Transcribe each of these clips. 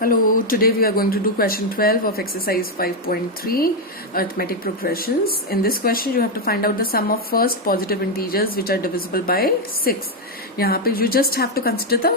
Hello, today we are going to do question 12 of exercise 5.3 arithmetic progressions. In this question you have to find out the sum of first positive integers which are divisible by 6. यहाँ पे you just have to consider the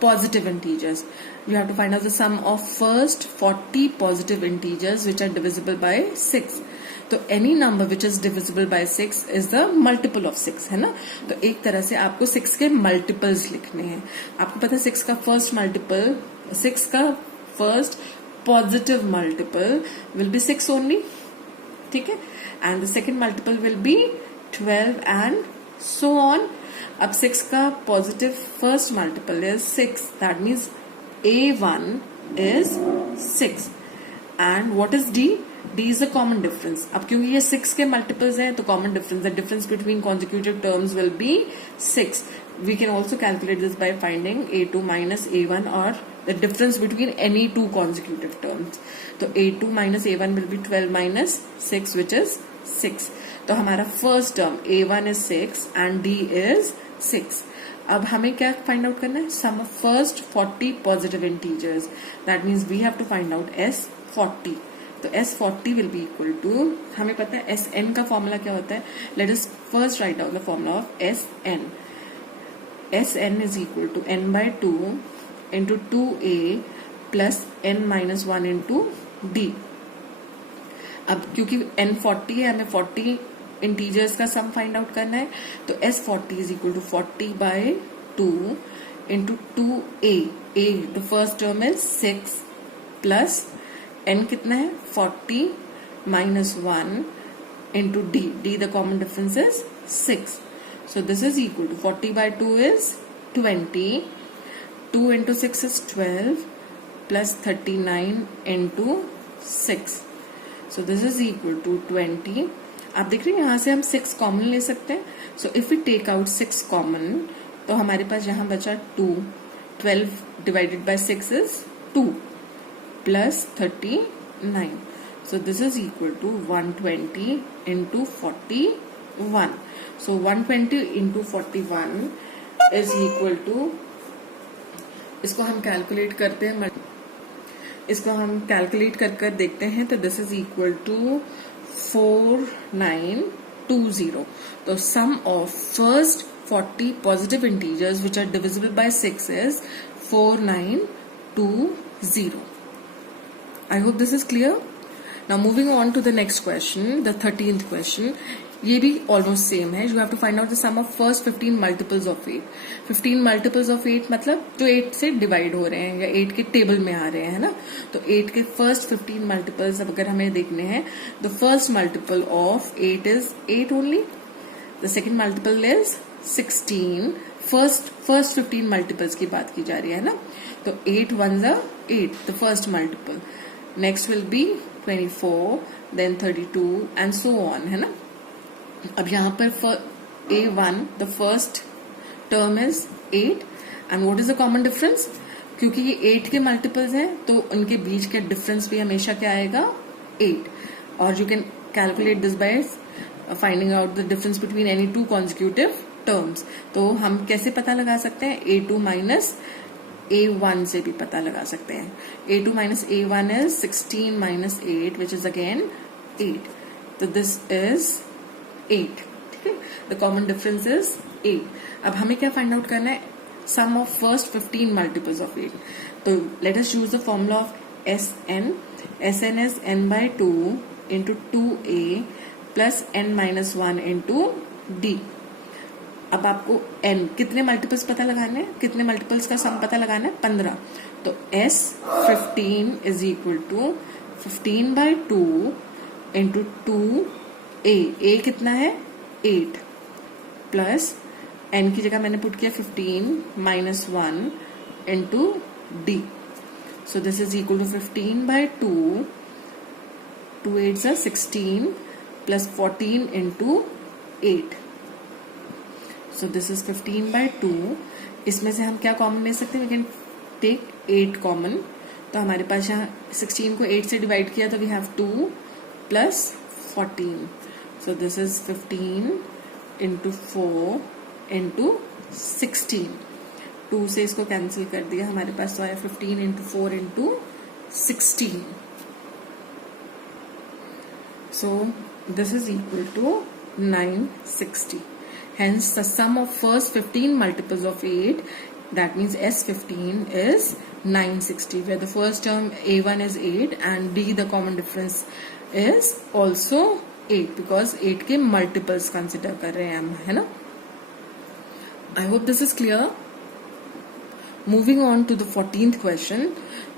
positive integers. You have to find out the sum of first 40 positive integers which are divisible by 6. तो any number which is divisible by 6 is the multiple of 6 है ना. तो एक तरह से आपको 6 के multiples लिखने हैं. आपको पता है 6 का फर्स्ट मल्टीपल 6 का first positive multiple will be 6 only. ठीक है. And the second multiple will be 12 and so on. अब 6 का positive first multiple is 6. That means A1 is 6. And what is D? D is a common difference. अब क्योंकि ये 6 के multiples हैं तो common difference, the difference between consecutive terms will be 6. We can also calculate this by finding A2 minus A1 or the difference between any two consecutive terms. तो A2 minus A1 will be 12 minus 6 which is 6. तो हमारा first term A1 is 6 and D is 6. अब हमें क्या find out करना है? Sum of first 40 positive integers. That means we have to find out S40. तो S40 will be equal to, हमें पता है Sn का फॉर्मूला क्या होता है. Let us first write down the formula of Sn. Sn is equal to n by 2 into 2a plus n minus 1 into d. अब क्योंकि n 40 है, हमें 40 इंटीजर्स का सम फाइंड आउट करना है. तो S40 is equal to 40 by 2 into 2a. a the first term is 6 plus n कितना है 40 माइनस 1 into d. d the common difference is 6. So this is equal to 40 by 2 is 20. 2 into 6 is 12 plus 39 into 6. So this is equal to 20. आप देख रहे हैं यहाँ से हम 6 कॉमन ले सकते हैं. So if we take out 6 common तो हमारे पास यहाँ बचा 2. 12 divided by 6 is 2 plus 39. So this is equal to 120 into 41. So 120 into 41 is equal to, इसको हम कैलकुलेट करते हैं, इसको हम कैलकुलेट कर देखते हैं. तो दिस इज इक्वल टू 4920. तो sum of first 40 positive integers which are divisible by 6 is 4920. I hope this is clear. Now moving on to the next question, the 13th question. ये भी ऑलमोस्ट सेम है. You have to find out the sum of first 15 multiples of 8. 15 multiples of 8 मतलब जो 8 से divide हो रहे हैं या 8 के टेबल में आ रहे हैं ना. तो 8 के फर्स्ट 15 मल्टीपल्स अब अगर हमें देखने हैं, the first multiple of 8 is 8 only. The second multiple is 16. First 15 multiples की बात की जा रही है ना. तो 8 1 is 8, the first multiple. Next will be 24, then 32 and so on, है ना. अब यहाँ पर A1 the first term is 8 and what is the common difference? क्योंकि ये 8 के मल्टीपल्स हैं तो उनके बीच का डिफरेंस भी हमेशा क्या आएगा? 8. और you can calculate this by finding out the difference between any two consecutive terms. तो हम कैसे पता लगा सकते हैं? A2 माइनस A1 से भी पता लगा सकते हैं. A2 minus A1 is 16 minus 8 which is again 8. तो दिस इज 8. ठीक है. The common difference is 8. अब हमें क्या फाइंड आउट करना है? Sum of first 15 multiples of 8. तो let us use the formula of Sn. Sn is n by 2 into 2a plus n minus 1 into d. अब आपको n कितने मल्टीपल्स पता लगाने हैं? कितने मल्टीपल्स का सम पता लगाना है? 15. तो S15 is equal to 15 by 2 into 2a कितना है? 8 प्लस n की जगह मैंने पुट किया 15 minus 1 into d. So this is equal to 15 by 2 8 16 plus 14 into 8. So this is 15 by 2. इसमें से हम क्या कॉमन ले सकते हैं? We can take 8 common. तो हमारे पास यहाँ 16 को 8 से डिवाइड किया तो we have 2 plus 14. So this is 15 into 4 into 16 2 से इसको कैंसिल कर दिया, हमारे पास तो आया 15 into 4 into 16. So this is equal to 960. Hence the sum of first 15 multiples of 8, that means S15 is 960, where the first term A1 is 8 and D the common difference is also 8 because 8 के multiples consider कर रहे हैं हम, है ना. I hope this is clear. Moving on to the 14th question.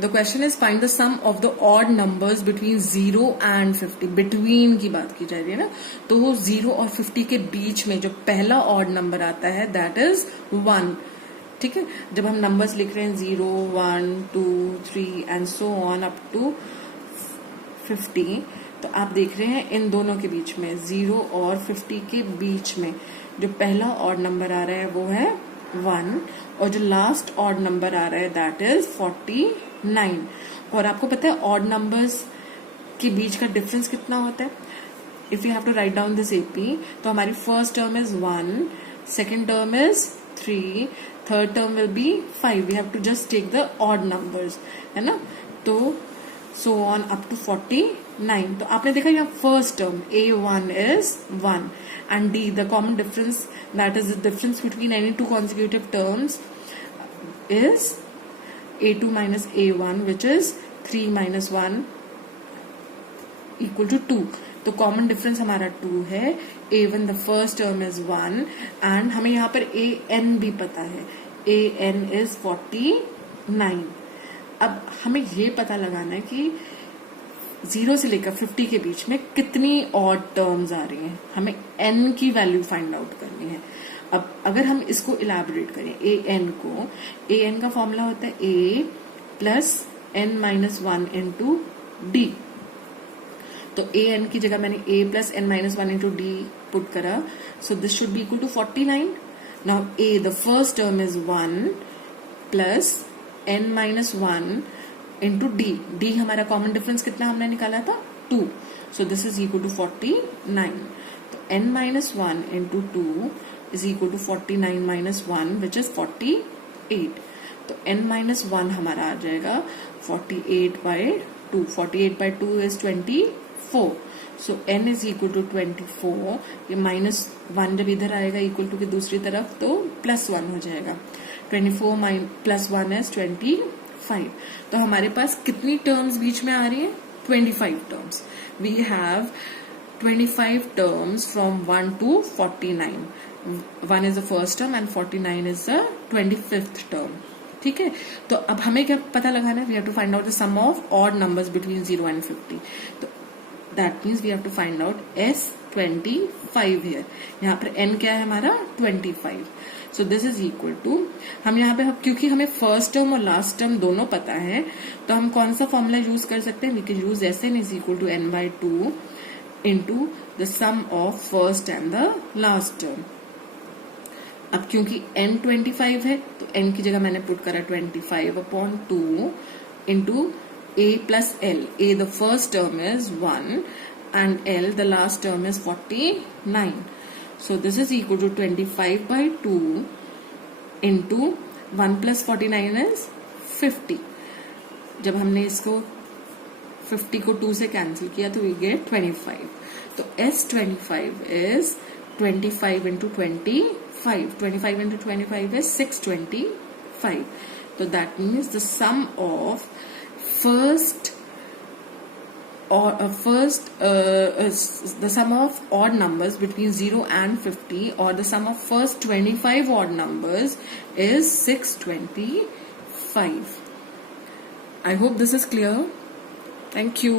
The question is find the sum of the odd numbers between 0 and 50. Between की बात की जा रही है ना, तो वो 0 और 50 के बीच में जो पहला odd number आता है that is 1. ठीक है, जब हम numbers लिख रहे हैं 0, 1, 2, 3 and so on up to 50, तो आप देख रहे हैं इन दोनों के बीच में 0 और 50 के बीच में जो पहला odd number आ रहा है वो है 1 और जो लास्ट ऑड नंबर आ रहा है दैट इज 49. और आपको पता है ऑड नंबर्स के बीच का डिफरेंस कितना होता है. If you have to write down this AP, तो हमारी first term is 1, second term is 3, third term will be 5. We have to just take the odd numbers, है ना. तो सो ऑन अप टू 49. तो आपने देखा यहाँ first term A1 is 1 and D the common difference, that is the difference between any two consecutive terms, is A2 minus A1, which is 3 minus 1 equal to 2. तो common difference हमारा 2 है. A1 the first term is 1 and हमें यहाँ पर AN भी पता है. AN is 49. अब हमें ये पता लगाना है कि 0 से लेकर 50 के बीच में कितनी ऑड टर्म्स आ रही हैं. हमें n की वैल्यू फाइंड आउट करनी है. अब अगर हम इसको इलैबोरेट करें an को, an का फॉर्मूला होता है a plus n minus 1 into D. तो an की जगह मैंने a plus n minus 1 into D put करा. So this should be equal to 49. Now a the first term is 1 plus n minus 1 into D. D हमारा common difference कितना हमने निकाला था 2. So this is equal to 49. तो n minus 1 into 2 is equal to 49 minus 1 which is 48. तो n minus 1 हमारा आ जाएगा 48 by 2. 48 by 2 is 24. So n is equal to 24. ये माइनस 1 जब इधर आएगा इक्वल टू की दूसरी तरफ तो प्लस 1 हो जाएगा. 24 प्लस 1 इज 25. तो हमारे पास कितनी टर्म्स बीच में आ रही है 25 terms. We have 25 terms from 1 to 49. 1 is the first term and 49 is the 25th term. ठीक है, तो अब हमें क्या पता लगाना है. We have to find out the sum of odd numbers between 0 and 50. तो that means we have to find out S25 here. यहाँ पर n क्या है हमारा 25. So this is equal to, हम यहाँ पे क्योंकि हमें फर्स्ट टर्म और लास्ट टर्म दोनों पता है तो हम कौन सा फॉर्मूला यूज कर सकते हैं. We can use Sn is equal to n by 2 into the sum of first and the last term. अब क्योंकि n 25 है तो n की जगह मैंने पुट करा 25 upon 2 into a plus l. a the first term is 1 and l the last term is 49. So this is equal to 25 by 2 into 1 plus 49 is 50. जब हमने इसको 50 को 2 से कैंसिल किया तो we get 25. तो S25 is 25 into 25. 25 into 25 is 625. So that means the sum of the sum of odd numbers between 0 and 50 or the sum of first 25 odd numbers is 625. I hope this is clear. Thank you.